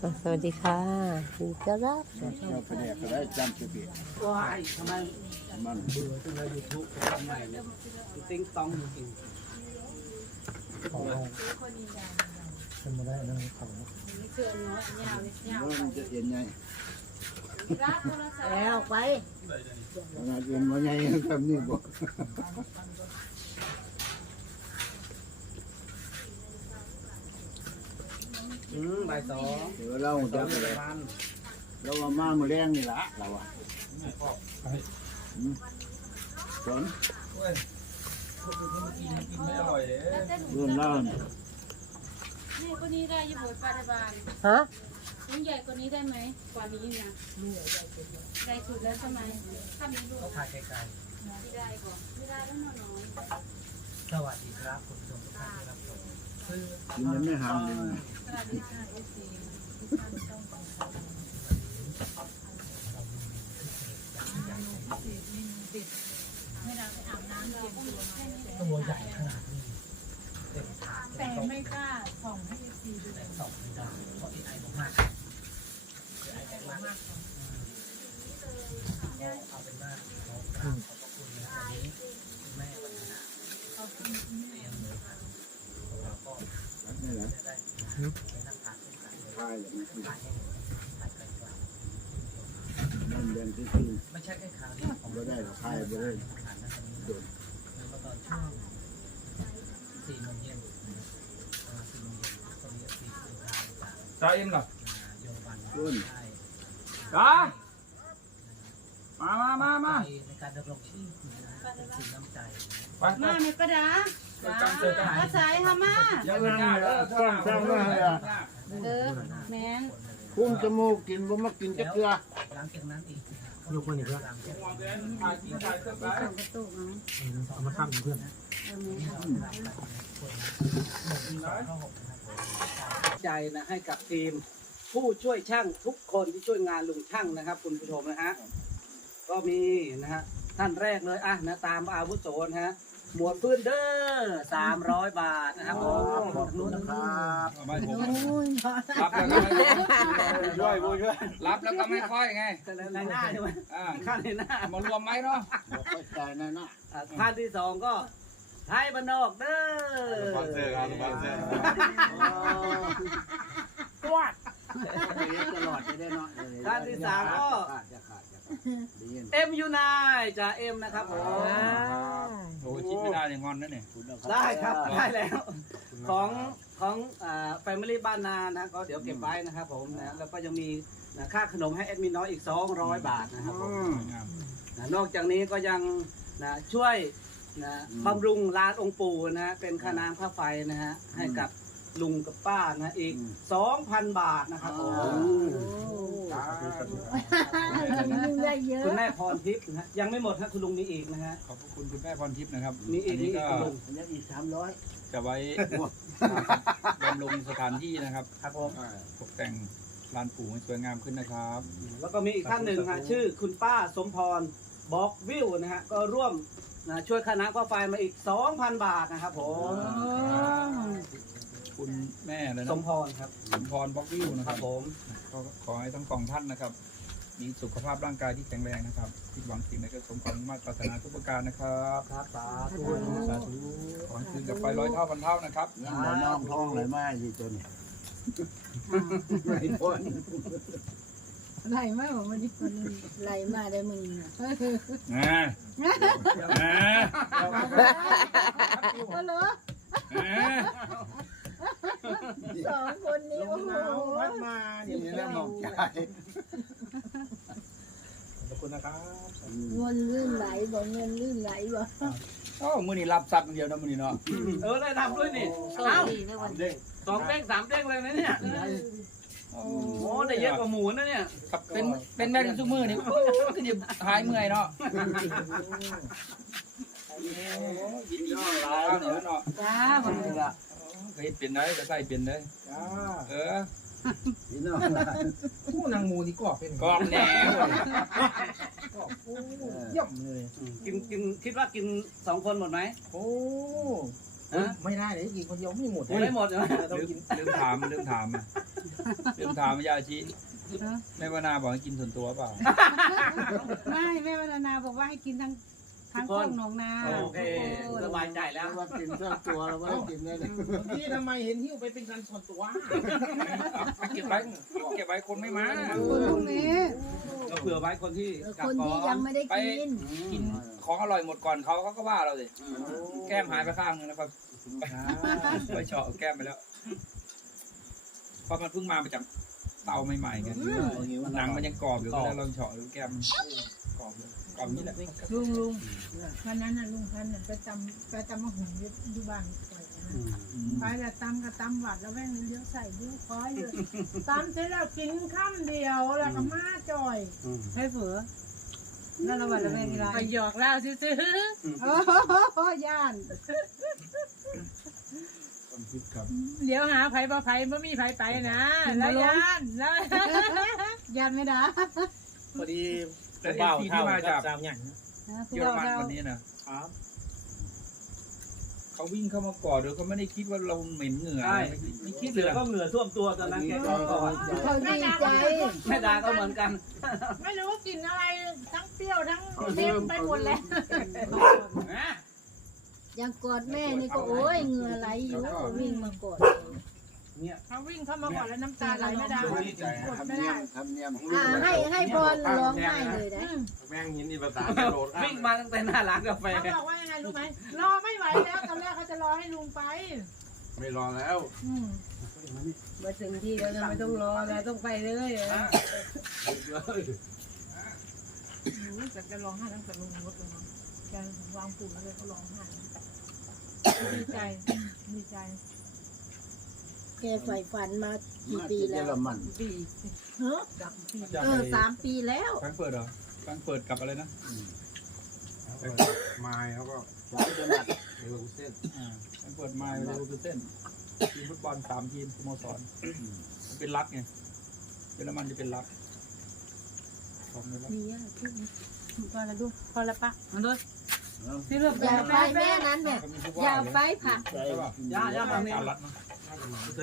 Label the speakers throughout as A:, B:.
A: สวัสดีค่ะยินดีต้อนรับ
B: เจ้าแผนกก็ได้จำจะเบียด
C: ว้ายทำไม
B: มัน
C: เบื่อจังเลยยูทูบทำไมเนี่ยติ้งต้องจริง
D: เป็นมาได้นะเขา
B: มันจะเอ็นไง
A: แล้วไป
B: ขนาดเอ็นว่าไงทำนี่บอก
C: อืมบ่ายสอง
B: เดี๋ยวเราจะ
C: สองวัน
B: เราว่ามามือแรงนี่ละเราอะสน
E: ไม่อร่อยเลย
B: เรื่องเล่าเนี่ย
F: นี่ก็นี้ได้อยี่หมดปลาทบาน
A: ฮะ
F: ลุงใหญ่กว่านี้ได้ไหมกว่านี้นะใหญ่สุดแล้วใช่ไหมถ้ามีลูก
C: เขาถ่ายไกล
F: ไม่ได้ก่อนไม่ได้แล้วน้อย
C: ๆสวัสดีครับคุณผู้ชมทุกท่านที่รับชม คือ
B: กินยังไม่หามเลยนะ
F: สวัสดีค่ะเอฟซี
C: ตัวใหญ่ขนาดนี้
F: แต่ไม่กล้าส่องให้ซีดู
C: แต่สองไม่ได้เพราะเอไอบอกมากเอไอบอกมากเอาเป็นว่าเราขอบคุณนะวันนี้แม่วันนี้เขาเตรียมเลยค่ะเราก็
B: นี่แหละ
C: จะได้ไป นั่นเลย
B: ทายอย่างนี้
C: ถ่ายให้ถ่ายไกล
B: มันเดินที่ที่
C: ไม่ใช่แค่คาวนี้ผม
B: บ่ได้หรอกทายบ่ได้
C: ผ่านนะตอนนี้นะแล้วก็ตอนช่วงสี่โมงเย็นประมาณสี่โมงเย็นก็มีสี่เดินทางจาก
E: จ้าเอ็มเหรอ
C: โยบัน
E: จ้ามามามามา
C: ในการดำรงชีพเป็นสิ่งน้ำใจ
E: ไป
F: มาไม่ประดา
E: เจอกันเจอกัน
F: ภาษาค่ะมา
E: ยังไม่ได้เออ
B: ต้องจำไว้อะ
F: เออแมน
B: คุ้มจมูกกินบ่มากินจะเกลือ
C: หลังจากนั้นอีก
D: ยกมาอีกแล้ว
C: หลังจาก
E: ห่วงเดินถ่ายกินถ่ายเสร็จแล้ว
F: ส่งกระตุกเนาะ
D: เอามาข้ามเพื่อน
F: เออแม่ค่ะ
C: ใจนะให้กับทีม ผู้ช่วยช่างทุกคนที่ช่วยงานลุงช่างนะครับ คุณผู้ชมนะฮะก็มีนะฮะท่านแรกเลยอะนะตามอาวุโสนะฮะ หมวดพื้นเด้อสามร้อยบาทนะครับผม
B: ขอบคุณนะครับ
E: เอาไม่ผมรับแล้วก็ไม่ช่วยช่วยรับแล้วก็ไม่ค่อยไง
C: ในหน้าใช่ไหม
E: อ่า
C: ขั้นในหน้า
E: มารวมไหมเนาะ
B: บอกไปจ่ายนะนะ
C: อะท่านที่สองก็ไทยบ้านนอกเด้อ
E: สปอนเซอร์ครับสปอนเซอร์
B: เลี้ยงตลอดจะได้เนาะ
C: ท่านที่สามก็
B: อย่าขาดอย่าขาดดีเย็น
C: เอ็มยูนายจ่าเอ็มนะครับผม
E: โอ้คิดไม่ได้อย่างงอนนั่นเนี่ย
B: คุณนะ
C: ได้ครับได้แล้วของของอ่าแฟมิลี่บ้านนานะก็เดี๋ยวเก็บไว้นะครับผมนะแล้วก็ยังมีนะค่าขนมให้แอดมินน้อยอีก 200 บาทนะครับผม
E: งาม
C: นะนอกจากนี้ก็ยังนะช่วยนะบำรุงร้านองค์ปู่นะเป็นค่าน้ำค่าไฟนะฮะให้กับลุงกับป้านะอีก 2,000 บาทนะครับผม
F: ยิ่ง ได้เยอะ
C: คุณแม่พรทิพย์นะฮะยังไม่หมดฮะคุณลุงมีอีกนะฮะ
E: ขอบคุณคุณแม่พรทิพย์นะครับ
C: มีอีก
E: นนี้
C: มีอีก
E: ก็
C: คุณลุง
B: อันนี้อีกสามร้อย
E: จะไว้บำรุงสถานที่นะครับ
C: ครับผม
E: ตกแต่งลานปู่ให้สวยงามขึ้นนะครับ
C: แล้วก็มีอีกท่านหนึ่งฮะชื่อคุณป้าสมพรบอกวิวนะฮะก็ร่วมนะช่วยค่าน้ำค่าไฟมาอีก 2,000 บาทนะครับผม
E: คุณแม่เลย
C: ส
E: นะ
C: มพรครับ
E: สมพรบล็อกวิวนะ
C: ค
E: ค
C: รั
E: รั
C: บบผม
E: ก็ขอให้ทั้งสองท่านนะครับ มีสุขภาพร่างกายที่แข็งแรงนะครับคิดหวังสิ่งใดก็สมความมุ่งมาตรปรารถนาทุกประการนะครับ
C: ครับสาธุ
E: สาธุขอให้คืนกลับไปร้อยเท่าพันเท่านะครับ
B: ยังบ่น้องท้องเลยมาอยู่ตัวนี้ไม่พ้น
F: ไหลมากมันนี่มันไหลมาได้มึงอะ
E: นะนะ
F: ก็เหรอ
E: นะ
F: สองคนนี้โอ้โห
B: วัดมานี่แล้วมองใจ
E: ขอบคุณนะครับ
F: เงินลื่นไหลบ่เงินลื่นไหลบ่
E: โอ้มือนี่รับทรัพย์อย่างเดียวนะมือนี่เนาะ
C: เออได้ทำด้วยนี่
F: โชค
C: เอ้า
F: ดีนะวัน
B: เด้ง
C: สองเด้งสามเด้งเลยนะเนี่ย
E: โอ้
C: โอ้ได้เยอะกว่าหมูนะเนี่ย
E: ครับเป็นเป็นแม่ถึงทุกมือนี่โอ้ก็จะหายเมื่อยเนาะยินดีหลายเนาะ
F: จ้าวันนี้
E: เคยเปลี่ยนได้ก็ใส่เปลี่ยนได้
D: จ้า
E: เออ
B: พี่น้อง
D: ผู้นางมูที่กรอบเป็น
E: กรอบแหนว
D: กรอบผู้ย่ำเลย
C: กินกินคิดว่ากินสองคนหมดไหม
D: โอ้
C: ฮะ
D: ไม่ได้เลยกินคนเดียวไม่หมด
C: ไม่หมดเหรอ
D: ต้อง
E: ลืม
D: กิน
E: ลืมถามลืมถามอะลืมถามยาชีแม่วนาบอกให้กินส่วนตัวเปล่า
G: ไม่แม่วรนาบอกว่าให้กินทั้ง ทั้งโคกหนองนา
C: โอเค สบายใจแล้ว
B: ว่ากินเสื้อตัวเราไม่ได้กินได้เลย
D: พี่ทำไมเห็นหิ้วไปเป็นการส่วนตัว
E: เก็บไว้เก็บไว้คนไม่มา
G: คนพวกนี้
C: เราเผื่อไว้คนที่กลับ
H: คน
C: ก่
H: ที่
C: อ
H: ยั
C: น
H: งไม่ได้กิน
E: กินของอร่อยหมดก่อนเขาเขาก็ว่าเราสิแก้มหายไปข้างนึงนะครับไปเฉาะแก้มไปแล้วเพราะมันเพิ่งมาจากเตาใหม่ๆไงหนังมันยังกรอบอยู่ก็เลยลองเฉาะดูแก้มมัน กรอบเลยกรอบนี่แหละ
G: ลุงลุงวันนั้นน่ะลุงพันธุ์น่ะไปจำไปจำมาหุงอยู่อยู่บ้านก่อนนะไปแล้วตำก็ตำหวัดแล้วแม่งเลี้ยวใส่เลี้ยวคอยเลยตำเสร็จแล้วกินข้ามเดียวแล้วก็มาจ่อยให้เผือนั่นละวันละแม่งไรไปหยอกเล่าซื้อๆโอ้โหย่าน
B: ความคิดครับ
G: เดี๋ยวหาไผ่บ่ไผ่บ่มีไผ่ไปนะแล้วย่านแล้วย่านไม่ได้
D: พอดี
E: แต่เอฟซีที่มาจาก
D: สามอย่าง
E: เยอรมันวันนี้นะครับ เขาวิ่งเข้ามากอดโดยเขาไม่ได้คิดว่าเราเหม็นเหงื่อ
C: ใช่
E: ไม่คิด
C: เหลื
E: เล
C: อยก็เหงื่อท่วมตัวตอนนั้นแกก็ก่อน
H: เขาดีใจ
C: แม่ดาก็เหมือนกัน
G: ไม่รู้ว่ากินอะไร ทั้งเปรี้ยวทั้งเค็มไปหมดแล้ว
H: ยังกอดแม่นี่ก็โอ้ยเหงื่อไหลอยู่วิ่งมากอด
C: เนี่ย
G: เขาวิ่งเข้ามากอดแล้วน้ำตาไหลไม่ได้
B: ดีใจทำเนียมทำเนียม
H: อ่าให้ให้พรร้องไห้เลยนะ
B: แม่งหินอีภาษาโดด
C: วิ่งมาตั้งแต่หน้าร้านกาแฟ
G: เขาบอกว่ายังไงรู้ไหมรอไม่ไหวแล้วตอนแรกเขาจะรอให้ลุงไป
B: ไม่รอแล้ว
G: อืม
H: มาถึงที่แล้วเราไม่ต้องรอเราต้องไปเลยเหรอ
G: จะจะร้องไห้ตั้งแต่ลุงรถเลยเนาะแกวางปูนแล้วเลยเขาร้องไห้ดีใจดีใจ
H: แกใฝ่ฝันมากี่
B: มา
H: ปี
B: ที่เย
H: แล้
B: อ
H: ว
B: รมัน
G: ปี
H: เฮ้อ
G: สามปี
E: จาก
H: เออสามปีแล้ว
E: แฟรงก์เฟิร์ตเหรอแฟรงก์เฟิร์ตกับอะไรนะ
B: ไม้แล้วก็สายจังหวัดเอวเส้น
E: อ่าแฟรงก์เฟิร์ตมาเลเวอร์คูเซ่นทีมฟุตบอลสามทีมสโมสรมันเป็นรัฐไงเยอรมันจะเป็นรัฐของในรัฐ
H: มีอะ
G: พอละดูพอละปะมาดูที่เลือก
H: อย่าไปแม่นั้นแม่
E: ก็มีผู้
H: อย่า
E: ว่า
H: ไปผัก
B: ใจ
E: ใช่ป่ะ
C: ย่าย่ามานี่
E: การรัฐนะ
F: แล้ว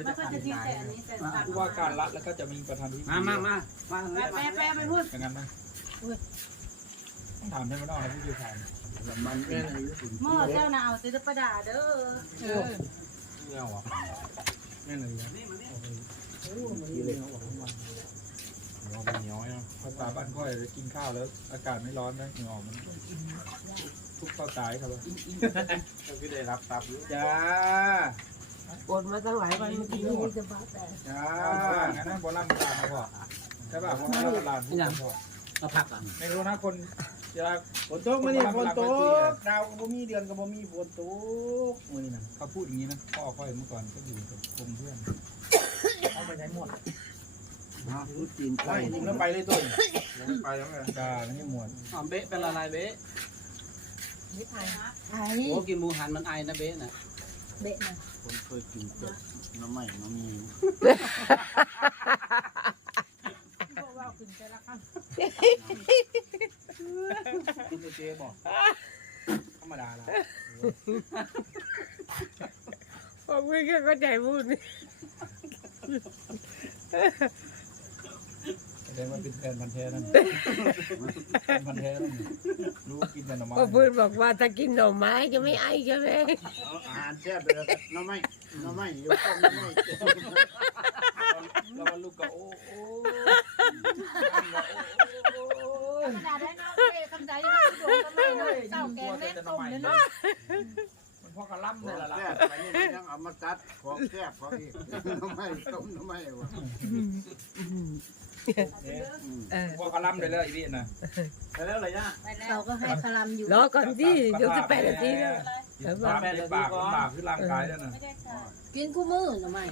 F: ก็จะทิ้งแต่อันนี้แต่ตัด
E: ผู้ว่าการรัฐแล้วก็จะมีประธานที่
C: มามามามาทางนี้
G: แปะ
C: มา
G: แปะไปพูด
E: อย่างนั้นนะต้องถามท่านไม่ต้องนะผู้เชี่ยวชาญ
B: เยอรมันแม่งอายุถึง
F: หม้อเจ้าน่ะเอาศิลปดาเด้อ
G: เออ
B: เงี้ยวอะ
E: แม่นเลยนะ
C: นี่มานี่
B: ทีเลยเขาบอกว่าเราเป็นเหนียวอะ
E: ภาษาบ้านค่อยจะกินข้าวแล้ว อากาศไม่ร้อนนะเหงื่อออกมันทุกข้าวตายครับ
B: ก็คือได้รับทรัพย์
E: จ้า
A: ปวดมาตั้งหลายวันเมื่อกี้นี่จะบ้าแต่
E: จ้างั้นโบราณโบราณนะพ่อใช่ป่ะโบราณโบราณพ่อ
C: มาผักอะ
E: ไม่รู้นะคนจะ
D: ฝนตกมานี่ฝนตกดาวก็บ่มีเดือนก็บ่มีฝนตกมือนี้นะ
E: เขาพูดอย่างนี้นะพ่อค่อยเมื่อก่อนก็อยู่กับกลุ่มเพื่อน
D: เอาไปใช้หมด
B: รู้จีน
D: ไป
B: ไป
D: จริงแล้วไปเลยต้น
B: ไปแล้วไง
E: จ้าไม่หมด
C: อ๋อเบ๊ะเป็นอะไรเบ๊ะ
G: นิพาย
H: ไอ้
C: โอ้กินหมูหันมันไอนะเบ๊ะน่ะ
H: เบะนะ
B: คนเคยกินเป็ดน้ำใหม่น้ำมี
G: พวกเราขึ้นใจละครั้ง
D: คุณเจ๊บอกธรรมดาละ
A: ผมไม่เข้าใจพูด
E: แสดงว่าเป็นแฟนพันธุ์แท้นั่นแฟนพันธุ์แท้นั่นรู้กินแต่หน่อไม้
A: พอพูดบอกว่าถ้ากินหน่อไม้จะไม่ไอใช่ไหม
B: อาหารแซ่บเลยน้ำใหม่น้ำใหม่อยู่ต้มน้ำใหม่
E: แล้ววันลูกก็โอ้โอ้
G: ธรรมดาได้เนาะเป้คำใจให้ดูทำไมเนาะเจ้าแกงแม่ต้มเลยเนาะ
E: มัน พ่อกระล่ำ
B: ข
E: เล
B: อยง
E: ล่ะล่ะ
B: แซ่บไปนี่มันยังเอามาตัดของแซ่บของอีกน้ำใหม่ต้มน้ำใหม่วะ
A: เออ
E: พ่อกระล่ำเลยเลยอีนี่นะ
C: ไปแล้วเลยย่า
F: ไปแล้ว
H: เราก็ให้พลัมอยู่
A: รอก่อนที่เดี๋ยวจะแปดนาทีแล้ว
E: ปากปากคือร่างกายแล้วนะ
F: ไม่ได้ค่ะ
H: กินคู่มือหน่อไม้